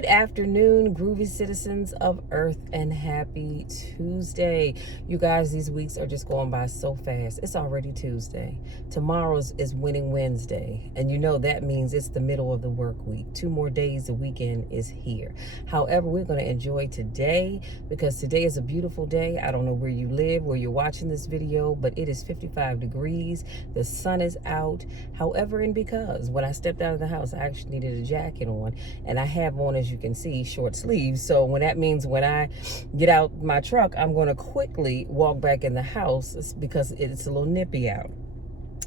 Good afternoon, groovy citizens of Earth, and happy Tuesday. You guys, these weeks are just going by so fast. It's already Tuesday. Tomorrow's is Winning Wednesday, and you know that means it's the middle of the work week. 2 more days, the weekend is here. However, we're going to enjoy today because today is a beautiful day. I don't know where you live, where you're watching this video, but it is 55 degrees. The sun is out. However, and because when I stepped out of the house, I actually needed a jacket on, and I have on, as you can see, short sleeves. So when I get out my truck, I'm going to quickly walk back in the house because it's a little nippy out.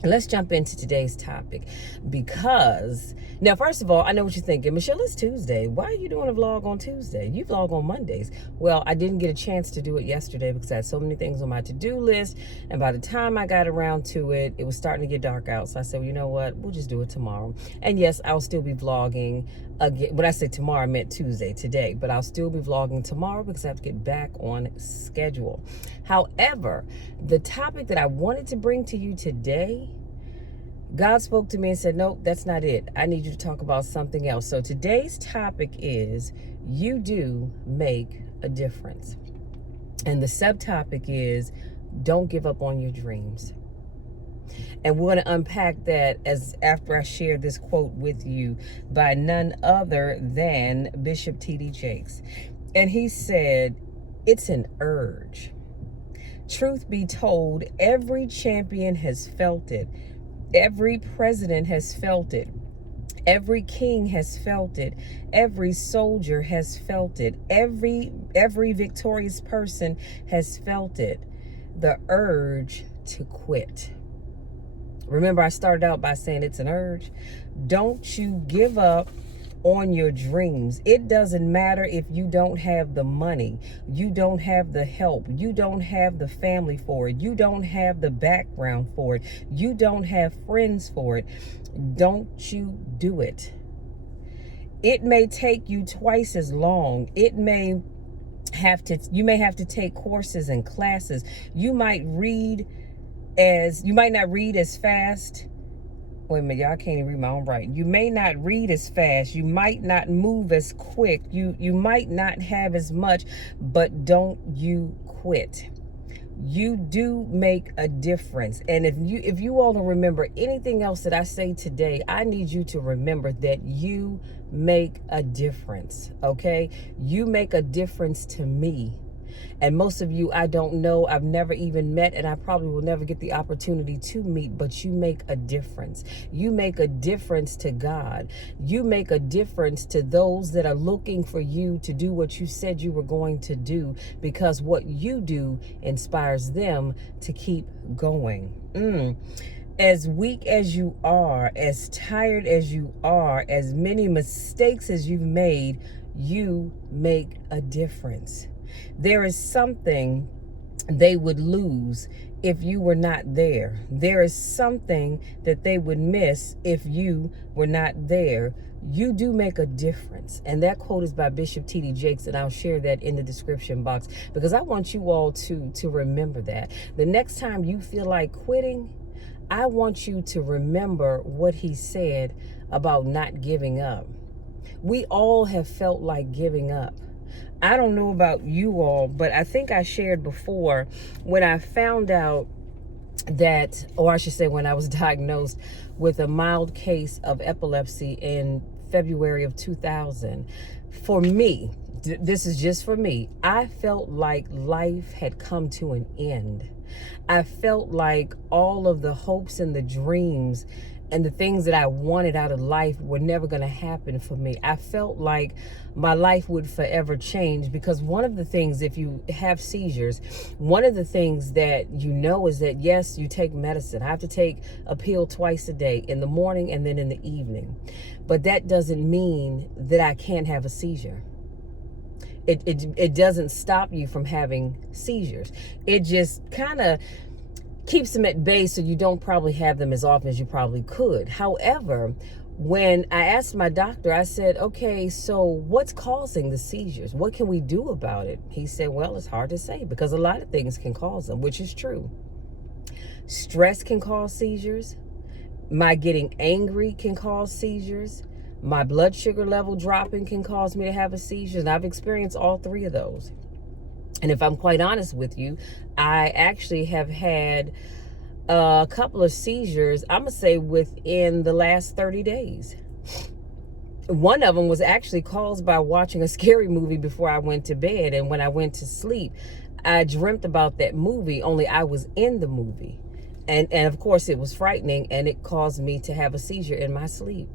Let's jump into today's topic because, now, first of all, I know what you're thinking. Michelle, it's Tuesday. Why are you doing a vlog on Tuesday? You vlog on Mondays. Well, I didn't get a chance to do it yesterday because I had so many things on my to-do list. And by the time I got around to it, it was starting to get dark out. So I said, well, you know what? We'll just do it tomorrow. And yes, I'll still be vlogging again. When I say tomorrow, I meant Tuesday, today. But I'll still be vlogging tomorrow because I have to get back on schedule. However, the topic that I wanted to bring to you today, God spoke to me and said, nope, that's not it. I need you to talk about something else. So today's topic is, you do make a difference. And the subtopic is, don't give up on your dreams. And we're going to unpack that after I share this quote with you by none other than Bishop T.D. Jakes. And he said, it's an urge. Truth be told, every champion has felt it. Every president has felt it. Every king has felt it. Every soldier has felt it. Every victorious person has felt it. The urge to quit. Remember, I started out by saying it's an urge. Don't you give up on your dreams. It doesn't matter if you don't have the money, you don't have the help, you don't have the family for it, you don't have the background for it, you don't have friends for it. Don't you do it. It may take you twice as long. You may have to take courses and classes. You might not read as fast. Wait a minute, y'all can't even read my own writing. You may not read as fast. You might not move as quick. You might not have as much, but don't you quit. You do make a difference. And if you all don't remember anything else that I say today, I need you to remember that you make a difference, okay? You make a difference to me. And most of you, I don't know, I've never even met, and I probably will never get the opportunity to meet, but you make a difference. You make a difference to God. You make a difference to those that are looking for you to do what you said you were going to do, because what you do inspires them to keep going. As weak as you are, as tired as you are, as many mistakes as you've made, you make a difference. There is something they would lose if you were not there. There is something that they would miss if you were not there. You do make a difference. And that quote is by Bishop T.D. Jakes, and I'll share that in the description box because I want you all to remember that. The next time you feel like quitting, I want you to remember what he said about not giving up. We all have felt like giving up. I don't know about you all, but I think I shared before when I found out that, or I should say when I was diagnosed with a mild case of epilepsy in February of 2000. For me, this is just for me, I felt like life had come to an end. I felt like all of the hopes and the dreams and the things that I wanted out of life were never going to happen for me. I felt like my life would forever change because one of the things, if you have seizures, one of the things that you know is that, yes, you take medicine. I have to take a pill twice a day, in the morning and then in the evening. But that doesn't mean that I can't have a seizure. It doesn't stop you from having seizures. It just kind of keeps them at bay so you don't probably have them as often as you probably could. However, when I asked my doctor, I said, okay, so what's causing the seizures? What can we do about it? He said, well, it's hard to say because a lot of things can cause them, which is true. Stress can cause seizures. My getting angry can cause seizures. My blood sugar level dropping can cause me to have a seizure. And I've experienced all three of those. And if I'm quite honest with you, I actually have had a couple of seizures, I'm going to say within the last 30 days. One of them was actually caused by watching a scary movie before I went to bed. And when I went to sleep, I dreamt about that movie, only I was in the movie. And of course, it was frightening, and it caused me to have a seizure in my sleep.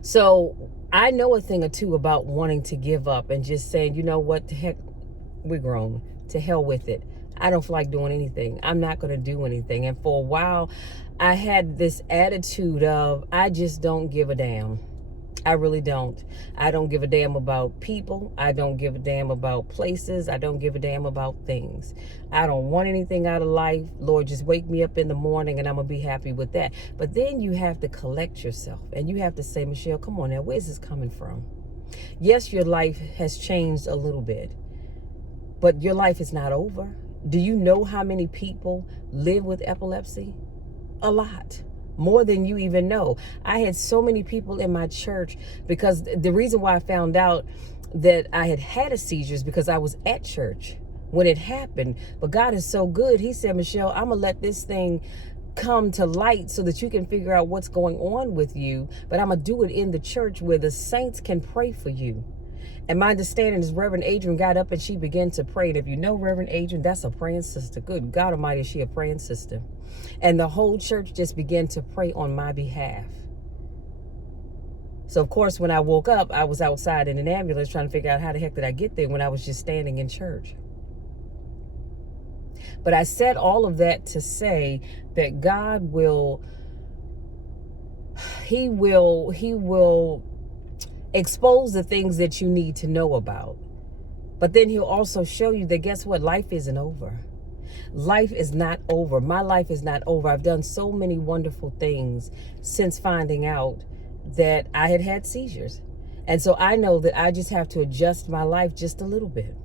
So I know a thing or two about wanting to give up and just saying, you know what, the heck, we're grown. To hell with it. I don't feel like doing anything. I'm not going to do anything. And for a while, I had this attitude of, I just don't give a damn. I really don't. I don't give a damn about people. I don't give a damn about places. I don't give a damn about things. I don't want anything out of life. Lord, just wake me up in the morning and I'm going to be happy with that. But then you have to collect yourself and you have to say, Michelle, come on now, where's this coming from? Yes, your life has changed a little bit, but your life is not over. Do you know how many people live with epilepsy? A lot. More than you even know. I had so many people in my church, because the reason why I found out that I had a seizure is because I was at church when it happened. But God is so good. He said, Michelle, I'm going to let this thing come to light so that you can figure out what's going on with you. But I'm going to do it in the church where the saints can pray for you. And my understanding is Reverend Adrian got up and she began to pray. And if you know Reverend Adrian, that's a praying sister. Good God Almighty, is she a praying sister? And the whole church just began to pray on my behalf. So, of course, when I woke up, I was outside in an ambulance trying to figure out how the heck did I get there when I was just standing in church. But I said all of that to say that God will, He will expose the things that you need to know about. But then He'll also show you that, guess what? Life isn't over. Life is not over. My life is not over. I've done so many wonderful things since finding out that I had seizures. And so I know that I just have to adjust my life just a little bit.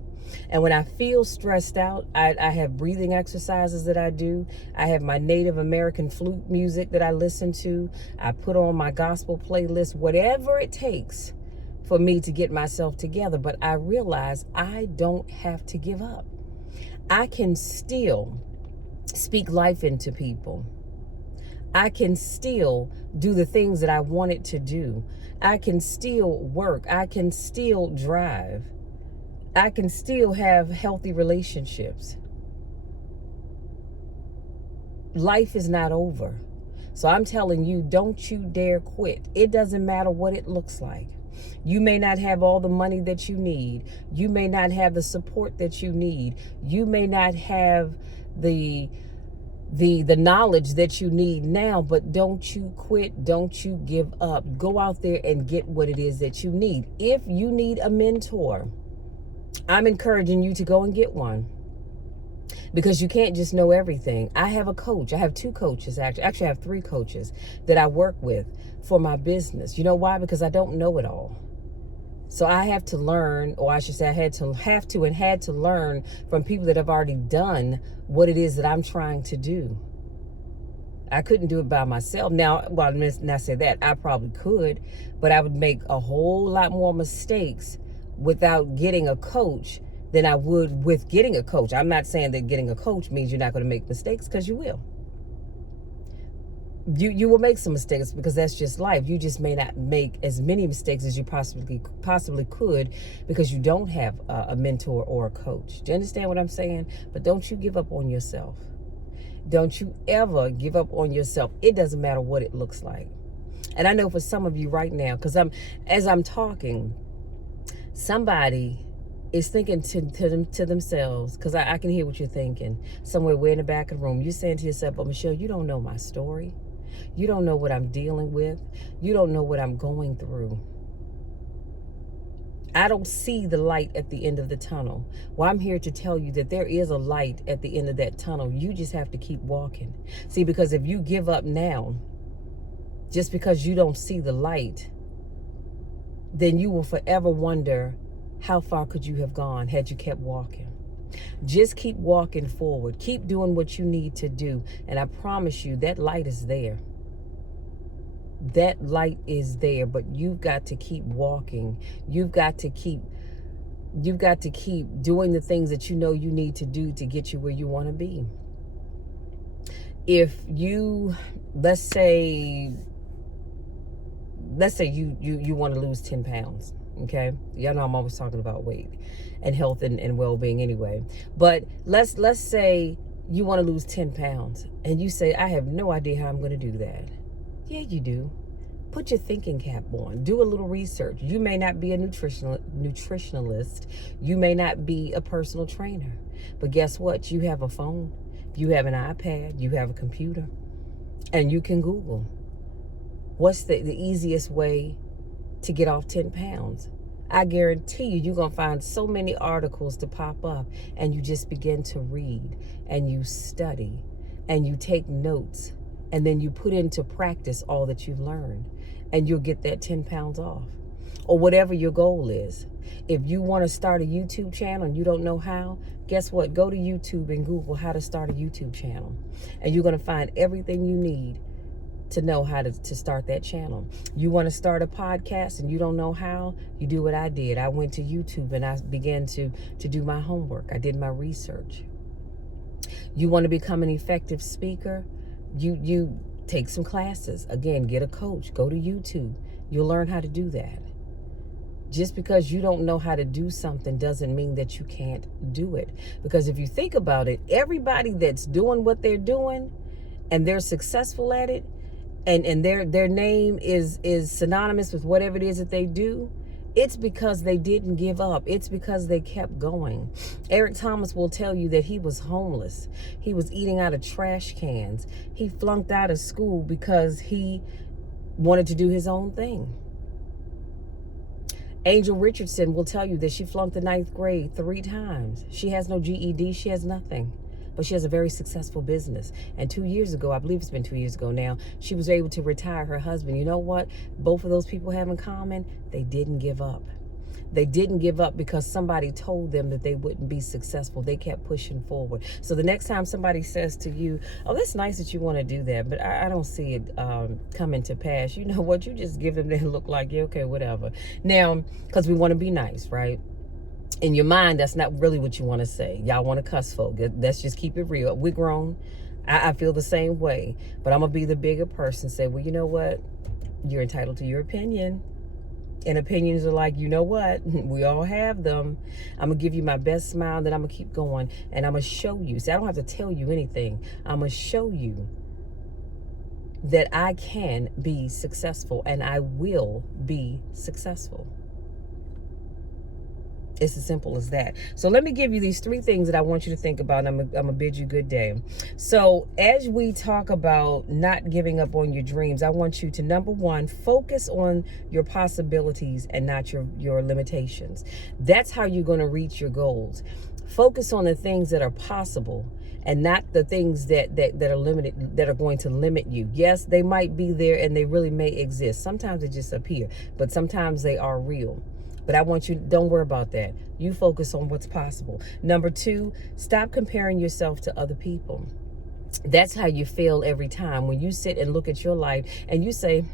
And when I feel stressed out, I have breathing exercises that I do. I have my Native American flute music that I listen to. I put on my gospel playlist, whatever it takes for me to get myself together. But I realize I don't have to give up. I can still speak life into people. I can still do the things that I wanted to do. I can still work. I can still drive. I can still have healthy relationships. Life is not over. So I'm telling you, don't you dare quit. It doesn't matter what it looks like. You may not have all the money that you need. You may not have the support that you need. You may not have the knowledge that you need now, but don't you quit. Don't you give up. Go out there and get what it is that you need. If you need a mentor, I'm encouraging you to go and get one, because you can't just know everything. I have a coach. I have two coaches, actually. Actually, I have three coaches that I work with for my business. You know why? Because I don't know it all. So I have to learn, or I should say I had to learn from people that have already done what it is that I'm trying to do. I couldn't do it by myself. Now, well, let's not say that. I probably could, but I would make a whole lot more mistakes without getting a coach than I would with getting a coach. I'm not saying that getting a coach means you're not going to make mistakes, because you will. You will make some mistakes, because that's just life. You just may not make as many mistakes as you possibly could, because you don't have a mentor or a coach. Do you understand what I'm saying? But don't you give up on yourself. Don't you ever give up on yourself. It doesn't matter what it looks like. And I know for some of you right now, because as I'm talking, somebody is thinking to themselves, because I can hear what you're thinking somewhere way in the back of the room. You're saying to yourself, but Michelle, you don't know my story. You don't know what I'm dealing with. You don't know what I'm going through. I don't see the light at the end of the tunnel. Well, I'm here to tell you that there is a light at the end of that tunnel. You just have to keep walking. See, because if you give up now, just because you don't see the light, then you will forever wonder, how far could you have gone had you kept walking? Just keep walking forward. Keep doing what you need to do. And I promise you that light is there. That light is there, but you've got to keep walking. You've got to keep doing the things that you know you need to do to get you where you want to be. If you, let's say you want to lose 10 pounds. Okay, y'all know I'm always talking about weight and health and well-being anyway. But let's say you want to lose 10 pounds and you say, I have no idea how I'm going to do that. Yeah, you do. Put your thinking cap on. Do a little research. You may not be a nutritionalist. You may not be a personal trainer. But guess what? You have a phone. You have an iPad. You have a computer. And you can Google. What's the easiest way to get off 10 pounds? I guarantee you're going to find so many articles to pop up, and you just begin to read and you study and you take notes, and then you put into practice all that you've learned, and you'll get that 10 pounds off, or whatever your goal is. If you want to start a YouTube channel and you don't know how, guess what? Go to YouTube and Google how to start a YouTube channel, and you're going to find everything you need to know how to start that channel. You want to start a podcast and you don't know how, you do what I did. I went to YouTube and I began to do my homework. I did my research. You want to become an effective speaker, you take some classes. Again, get a coach, go to YouTube. You'll learn how to do that. Just because you don't know how to do something doesn't mean that you can't do it. Because if you think about it, everybody that's doing what they're doing and they're successful at it, and their name is synonymous with whatever it is that they do, it's because they didn't give up. It's because they kept going. Eric Thomas will tell you that he was homeless. He was eating out of trash cans. He flunked out of school because he wanted to do his own thing. Angel Richardson will tell you that she flunked the 9th grade 3 times. She has no GED. She has nothing. But she has a very successful business. And 2 years ago, I believe it's been 2 years ago now, she was able to retire her husband. You know what both of those people have in common? They didn't give up. They didn't give up because somebody told them that they wouldn't be successful. They kept pushing forward. So the next time somebody says to you, oh, that's nice that you want to do that, but I don't see it coming to pass. You know what? You just give them that look like, yeah, okay, whatever. Now, because we want to be nice, right? In your mind, that's not really what you want to say. Y'all want to cuss folk. Let's just keep it real. We're grown. I feel the same way. But I'm going to be the bigger person. Say, well, you know what? You're entitled to your opinion. And opinions are like, you know what? We all have them. I'm going to give you my best smile. Then I'm going to keep going. And I'm going to show you. See, I don't have to tell you anything. I'm going to show you that I can be successful. And I will be successful. It's as simple as that. So let me give you these 3 things that I want you to think about. And I'm going to bid you good day. So as we talk about not giving up on your dreams, I want you to, number 1, focus on your possibilities and not your limitations. That's how you're going to reach your goals. Focus on the things that are possible and not the things that are limited, that are going to limit you. Yes, they might be there and they really may exist. Sometimes they just appear, but sometimes they are real. But I want you, don't worry about that. You focus on what's possible. Number 2, stop comparing yourself to other people. That's how you fail every time. When you sit and look at your life and you say,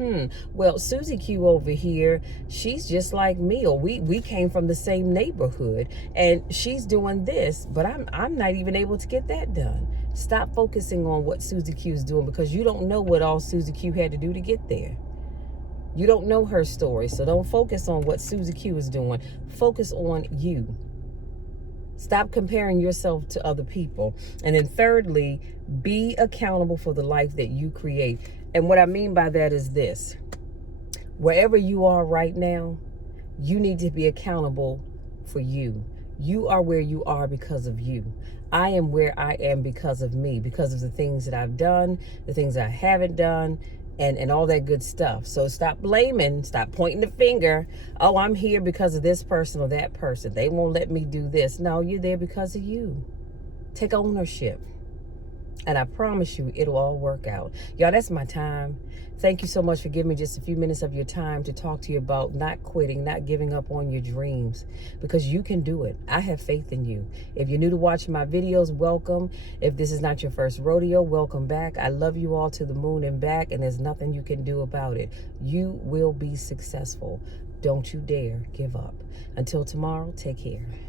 well, Susie Q over here, she's just like me, or we came from the same neighborhood and she's doing this, but I'm not even able to get that done. Stop focusing on what Susie Q is doing, because you don't know what all Susie Q had to do to get there. You don't know her story, so don't focus on what Susie Q is doing. Focus on you. Stop comparing yourself to other people. And then thirdly, be accountable for the life that you create. And what I mean by that is this. Wherever you are right now, you need to be accountable for you. You are where you are because of you. I am where I am because of me, because of the things that I've done, the things I haven't done, and all that good stuff. So stop blaming, stop pointing the finger. Oh, I'm here because of this person or that person. They won't let me do this. No, you're there because of you. Take ownership. And I promise you, it'll all work out. Y'all, that's my time. Thank you so much for giving me just a few minutes of your time to talk to you about not quitting, not giving up on your dreams, because you can do it. I have faith in you. If you're new to watching my videos, welcome. If this is not your first rodeo, welcome back. I love you all to the moon and back, and there's nothing you can do about it. You will be successful. Don't you dare give up. Until tomorrow, take care.